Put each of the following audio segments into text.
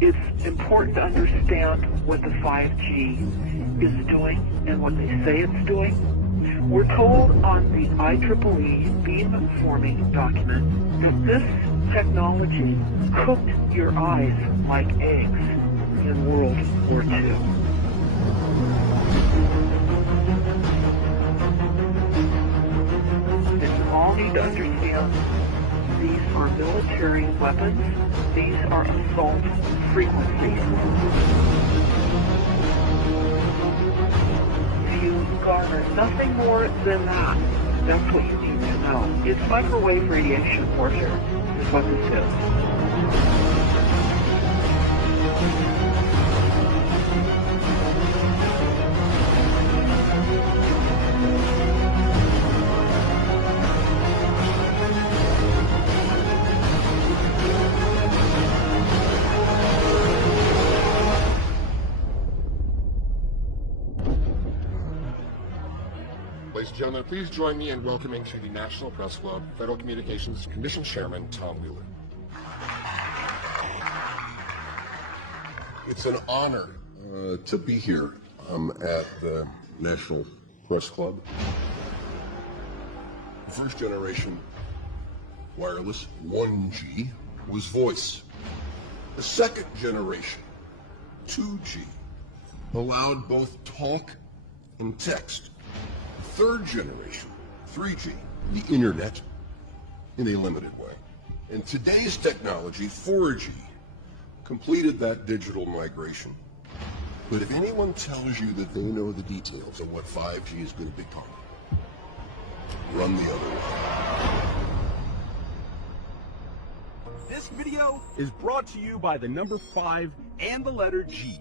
It's important to understand what the 5G is doing and what they say it's doing. We're told on the IEEE beamforming document that this technology cooked your eyes like eggs in World War II. And you all need to understand these are military weapons. These are assault frequencies. If you garner nothing more than that, that's what you need to know. It's microwave radiation warfare is what this is. Ladies and gentlemen, please join me in welcoming to the National Press Club Federal Communications Commission Chairman Tom Wheeler. It's an honor to be here at the National Press Club. The first generation wireless 1G was voice. The second generation 2G allowed both talk and text. Third generation, 3G, the internet, in a limited way. And today's technology, 4G, completed that digital migration. But if anyone tells you that they know the details of what 5G is going to become, run the other way. This video is brought to you by the number 5 and the letter G.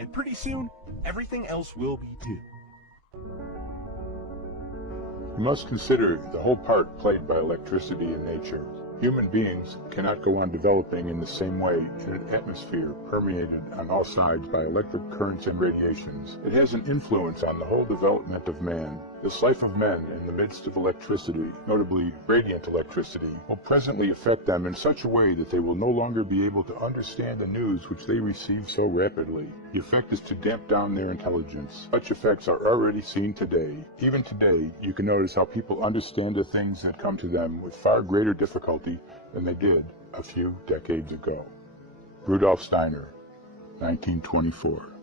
And pretty soon, everything else will be too. You must consider the whole part played by electricity in nature. Human beings cannot go on developing in the same way in an atmosphere permeated on all sides by electric currents and radiations. It has an influence on the whole development of man. This life of men in the midst of electricity, notably radiant electricity, will presently affect them in such a way that they will no longer be able to understand the news which they receive so rapidly. The effect is to damp down their intelligence. Such effects are already seen today. Even today, you can notice how people understand the things that come to them with far greater difficulty than they did a few decades ago. Rudolf Steiner, 1924.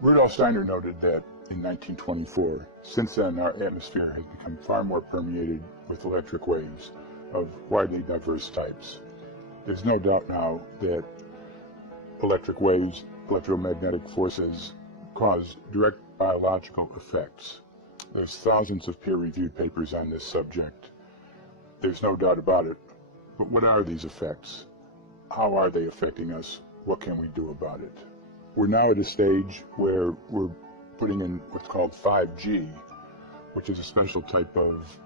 Rudolf Steiner noted that in 1924, since then our atmosphere has become far more permeated with electric waves of widely diverse types. There's no doubt now that electric waves, electromagnetic forces, cause direct biological effects. There's thousands of peer-reviewed papers on this subject. There's no doubt about it. But what are these effects? How are they affecting us? What can we do about it? We're now at a stage where we're putting in what's called 5G, which is a special type of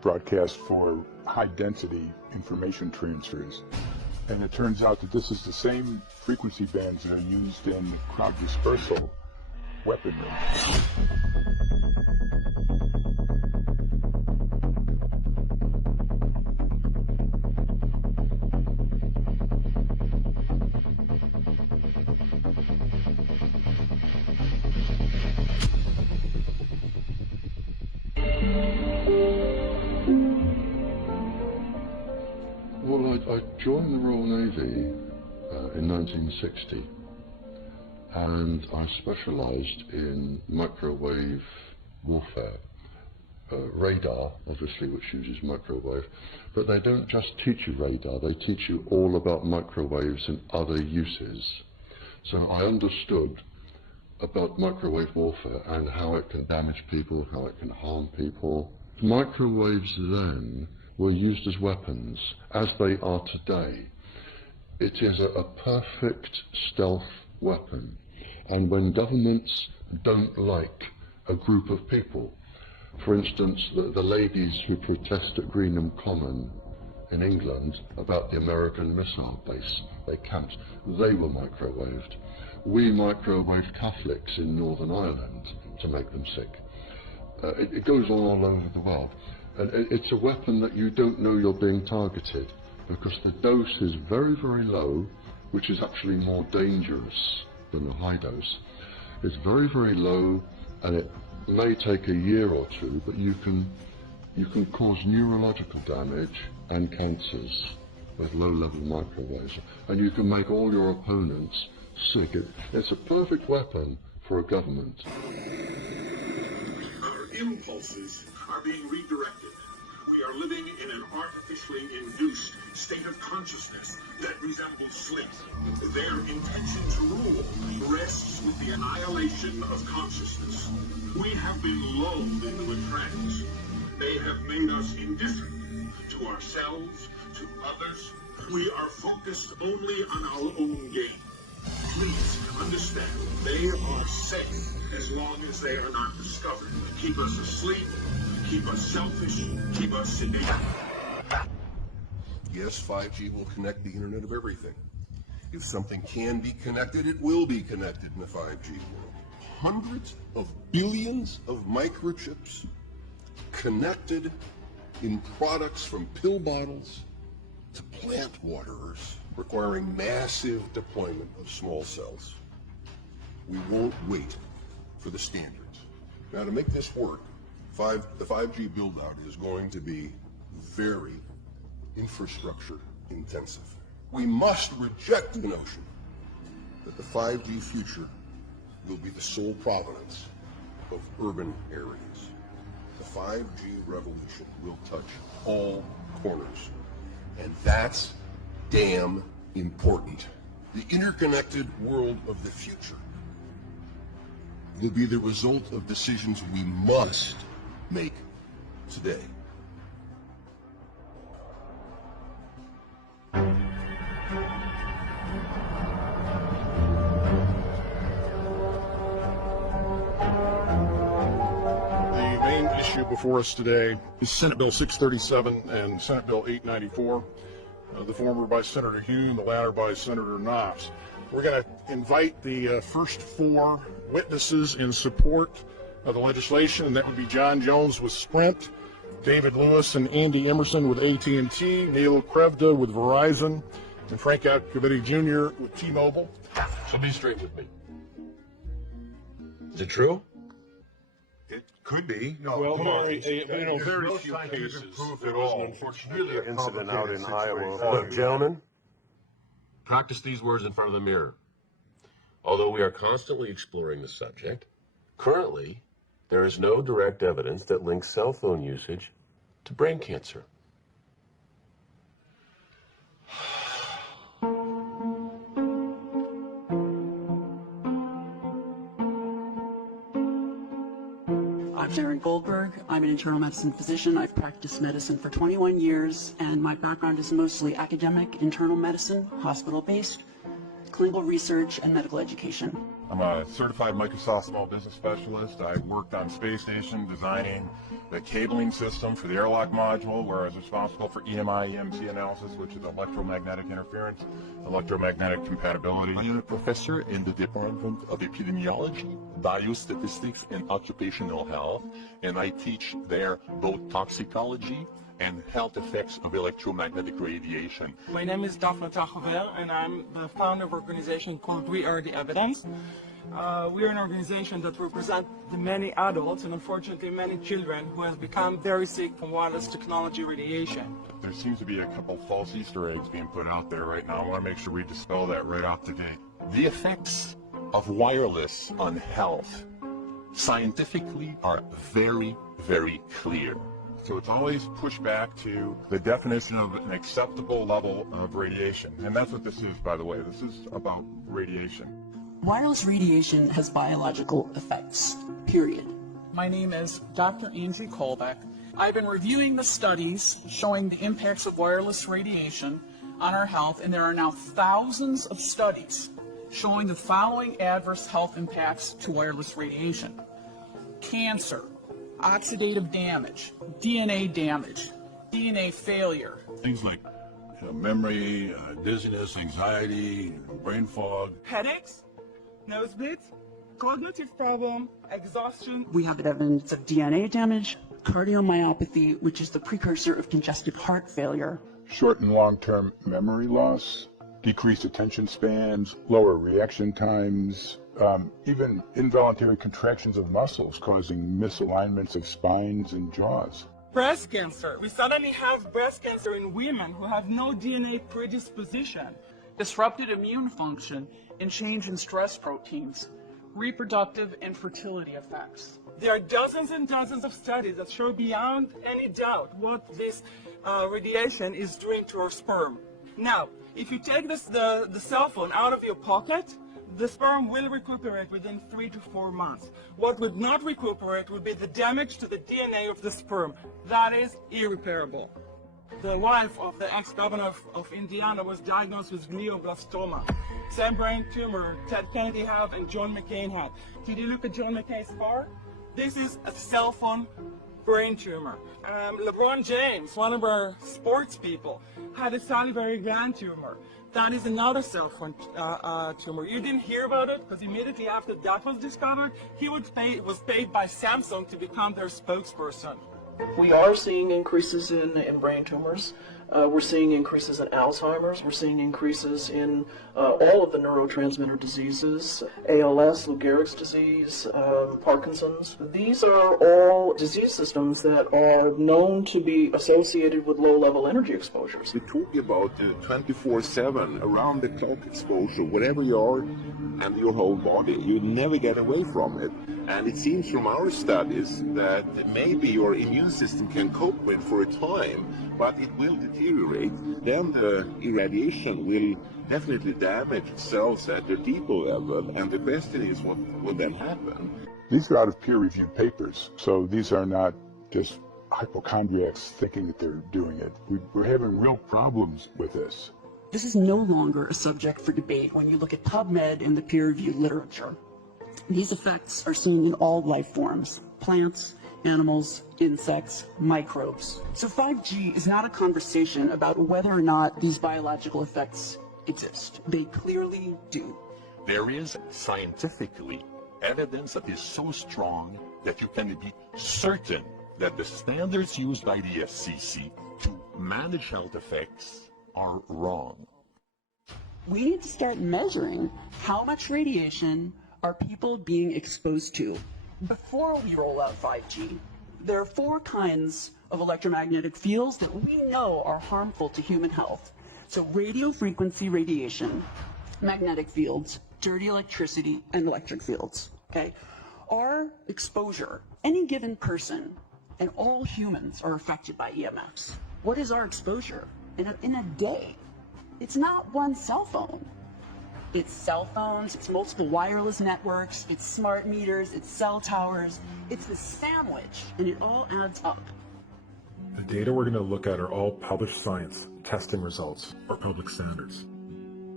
broadcast for high-density information transfers. And it turns out that this is the same frequency bands that are used in crowd dispersal weaponry. Well, I joined the Royal Navy in 1960, and I specialised in microwave warfare. Radar, obviously, which uses microwave, but they don't just teach you radar, they teach you all about microwaves and other uses. So I understood about microwave warfare and how it can damage people, how it can harm people. Microwaves then were used as weapons, as they are today. It is a perfect stealth weapon, and when governments don't like a group of people, for instance, the ladies who protest at Greenham Common in England about the American missile base they camped, they were microwaved. We microwaved Catholics in Northern Ireland to make them sick. It goes on all over the world. And it's a weapon that you don't know you're being targeted, because the dose is very, very low, which is actually more dangerous than a high dose. It's very, very low, and it may take a year or two, but you can cause neurological damage and cancers with low-level microwaves, and you can make all your opponents sick. It's a perfect weapon for a government. Our impulses are being redirected. We are living in an artificially induced state of consciousness that resembles sleep. Their intention to rule rests with the annihilation of consciousness. We have been lulled into a trance. They have made us indifferent to ourselves, to others. We are focused only on our own gain. Please understand, they are safe as long as they are not discovered. Keep us asleep, keep us selfish, keep us sedated. Yes, 5G will connect the Internet of everything. If something can be connected, it will be connected in the 5G world. Hundreds of billions of microchips connected in products from pill bottles to plant waterers, requiring massive deployment of small cells. We won't wait for the standards. Now, to make this work, the 5G build-out is going to be very infrastructure intensive. We must reject the notion that the 5G future will be the sole provenance of urban areas. The 5G revolution will touch all corners, and that's damn important. The interconnected world of the future will be the result of decisions we must make today. Before us today is Senate Bill 637 and Senate Bill 894, the former by Senator Hume, the latter by Senator Knopf. We're going to invite the first four witnesses in support of the legislation, and that would be John Jones with Sprint, David Lewis and Andy Emerson with AT&T, Neil Krevda with Verizon, and Frank Alcovetti Jr. with T-Mobile. So be straight with me. Is it true? Could be. No, Well, Maury, very few cases at all. Unfortunately, incident out in Iowa. Look, gentlemen, practice these words in front of the mirror. Although we are constantly exploring the subject, currently there is no direct evidence that links cell phone usage to brain cancer. I'm Sharon Goldberg. I'm an internal medicine physician. I've practiced medicine for 21 years, and my background is mostly academic, internal medicine, hospital-based, clinical research, and medical education. I'm a certified Microsoft small business specialist. I worked on space station designing the cabling system for the airlock module, where I was responsible for EMI/EMC analysis, which is electromagnetic interference, electromagnetic compatibility. I am a professor in the Department of Epidemiology, Biostatistics, and Occupational Health, and I teach there both toxicology and health effects of electromagnetic radiation. My name is Daphne Tachover, and I'm the founder of an organization called We Are the Evidence. We are an organization that represents the many adults and unfortunately many children who have become very sick from wireless technology radiation. There seems to be a couple false Easter eggs being put out there right now. I want to make sure we dispel that right off the gate. The effects of wireless on health scientifically are very, very clear. So it's always pushed back to the definition of an acceptable level of radiation. And that's what this is, by the way. This is about radiation. Wireless radiation has biological effects, period. My name is Dr. Angie Kolbeck. I've been reviewing the studies showing the impacts of wireless radiation on our health, and there are now thousands of studies showing the following adverse health impacts to wireless radiation: cancer, oxidative damage, DNA failure. Things like memory, dizziness, anxiety, brain fog. Headaches, nosebleeds, cognitive problem, exhaustion. We have evidence of DNA damage, cardiomyopathy, which is the precursor of congestive heart failure. Short and long-term memory loss, decreased attention spans, lower reaction times, even involuntary contractions of muscles causing misalignments of spines and jaws. Breast cancer. We suddenly have breast cancer in women who have no DNA predisposition. Disrupted immune function and change in stress proteins, reproductive and fertility effects. There are dozens and dozens of studies that show beyond any doubt what this radiation is doing to our sperm. Now, if you take the cell phone out of your pocket, the sperm will recuperate within 3 to 4 months. What would not recuperate would be the damage to the DNA of the sperm. That is irreparable. The wife of the ex-governor of Indiana was diagnosed with glioblastoma. Same brain tumor Ted Kennedy had and John McCain had. Did you look at John McCain's scar? This is a cell phone brain tumor. LeBron James, one of our sports people, had a salivary gland tumor. That is another cell phone tumor. You didn't hear about it because immediately after that was discovered, he was paid by Samsung to become their spokesperson. We are seeing increases in brain tumors. We're seeing increases in Alzheimer's. We're seeing increases in all of the neurotransmitter diseases, ALS, Lou Gehrig's disease, Parkinson's. These are all disease systems that are known to be associated with low-level energy exposures. We're talking about 24/7, around-the-clock exposure, wherever you are and your whole body. You never get away from it. And it seems from our studies that maybe your immune system can cope with for a time, but it will deteriorate. Then the irradiation will definitely damage cells at the deeper level, and the question is what will then happen? These are out of peer-reviewed papers, so these are not just hypochondriacs thinking that they're doing it. We're having real problems with this. This is no longer a subject for debate when you look at PubMed and the peer-reviewed literature. These effects are seen in all life forms: plants, animals, insects, microbes. So 5G is not a conversation about whether or not these biological effects exist. They clearly do. There is scientifically evidence that is so strong that you can be certain that the standards used by the FCC to manage health effects are wrong. We need to start measuring how much radiation are people being exposed to before we roll out 5G. There are 4 kinds of electromagnetic fields that we know are harmful to human health. So radio frequency radiation, magnetic fields, dirty electricity, and electric fields. Okay? Our exposure, any given person, and all humans are affected by EMFs. What is our exposure in a day? It's not one cell phone. It's cell phones, it's multiple wireless networks, it's smart meters, it's cell towers. It's the sandwich, and it all adds up. The data we're going to look at are all published science, testing results, or public standards.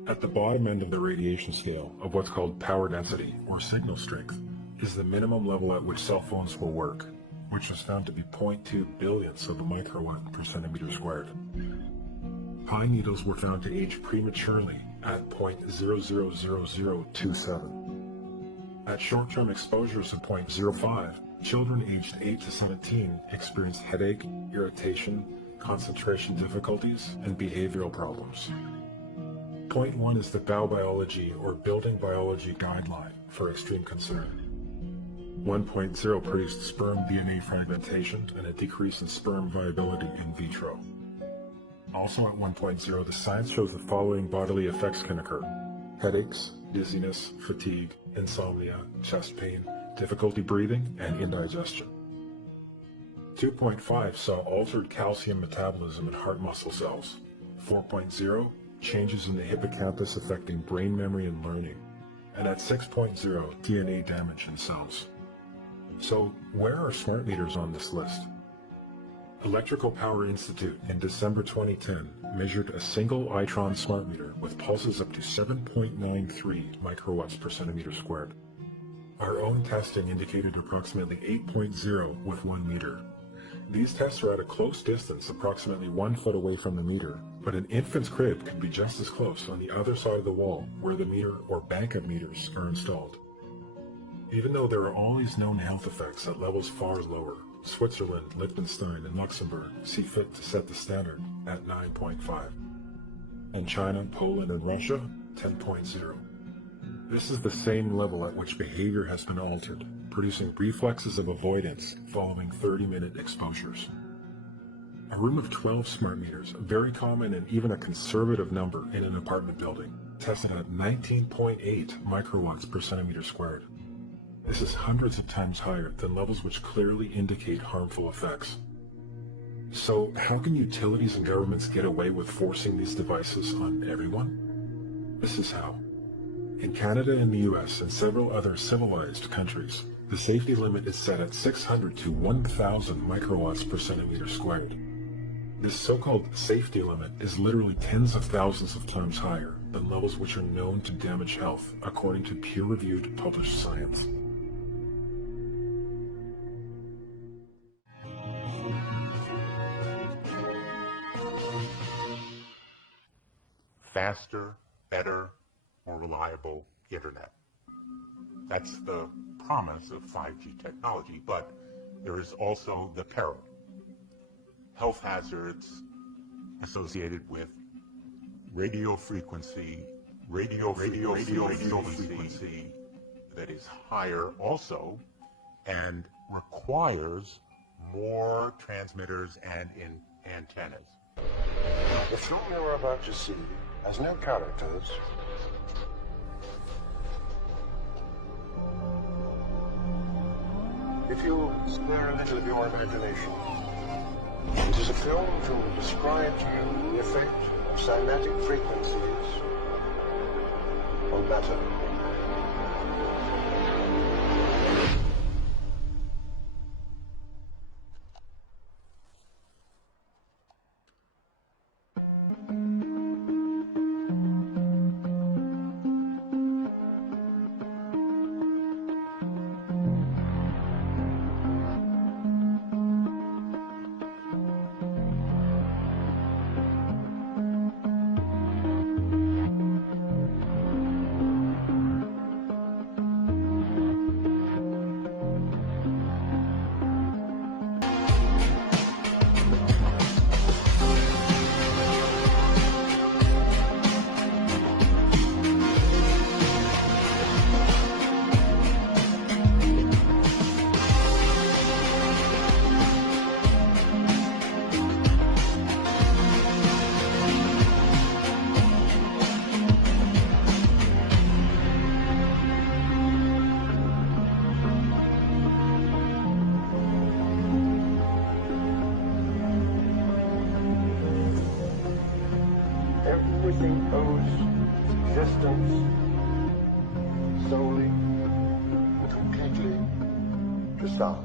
At the bottom end of the radiation scale of what's called power density, or signal strength, is the minimum level at which cell phones will work, which was found to be 0.2 billionths of a microwatt per centimeter squared. Pine needles were found to age prematurely at 0.000027. At short-term exposures of 0.05, children aged 8 to 17 experienced headache, irritation, concentration difficulties, and behavioral problems. 0.1 is the biobiology or building biology guideline for extreme concern. 1.0 produced sperm DNA fragmentation and a decrease in sperm viability in vitro. Also at 1.0, the science shows the following bodily effects can occur: headaches, dizziness, fatigue, insomnia, chest pain, difficulty breathing, and indigestion. 2.5 saw altered calcium metabolism in heart muscle cells. 4.0, changes in the hippocampus affecting brain memory and learning. And at 6.0, DNA damage in cells. So where are smart meters on this list? Electrical Power Institute in December 2010 measured a single Itron smart meter with pulses up to 7.93 microwatts per centimeter squared. Our own testing indicated approximately 8.0 with 1 meter. These tests are at a close distance, approximately 1 foot away from the meter, but an infant's crib could be just as close on the other side of the wall where the meter or bank of meters are installed. Even though there are all these known health effects at levels far lower, Switzerland, Liechtenstein, and Luxembourg see fit to set the standard at 9.5. and China, Poland, and Russia, 10.0. This is the same level at which behavior has been altered, producing reflexes of avoidance following 30-minute exposures. A room of 12 smart meters, very common and even a conservative number in an apartment building, tested at 19.8 microwatts per centimeter squared. This is hundreds of times higher than levels which clearly indicate harmful effects. So how can utilities and governments get away with forcing these devices on everyone? This is how. In Canada and the US and several other civilized countries, the safety limit is set at 600 to 1,000 microwatts per centimeter squared. This so-called safety limit is literally tens of thousands of times higher than levels which are known to damage health, according to peer-reviewed published science. Faster, better, more reliable internet. That's the promise of 5G technology, but there is also the peril. Health hazards associated with radio frequency that is higher also and requires more transmitters and antennas. The film you're about to see has no characters, if you spare a little of your imagination. It is a film which will describe to you the effect of cymatic frequencies on matter. Everything owes its existence solely and completely to sound.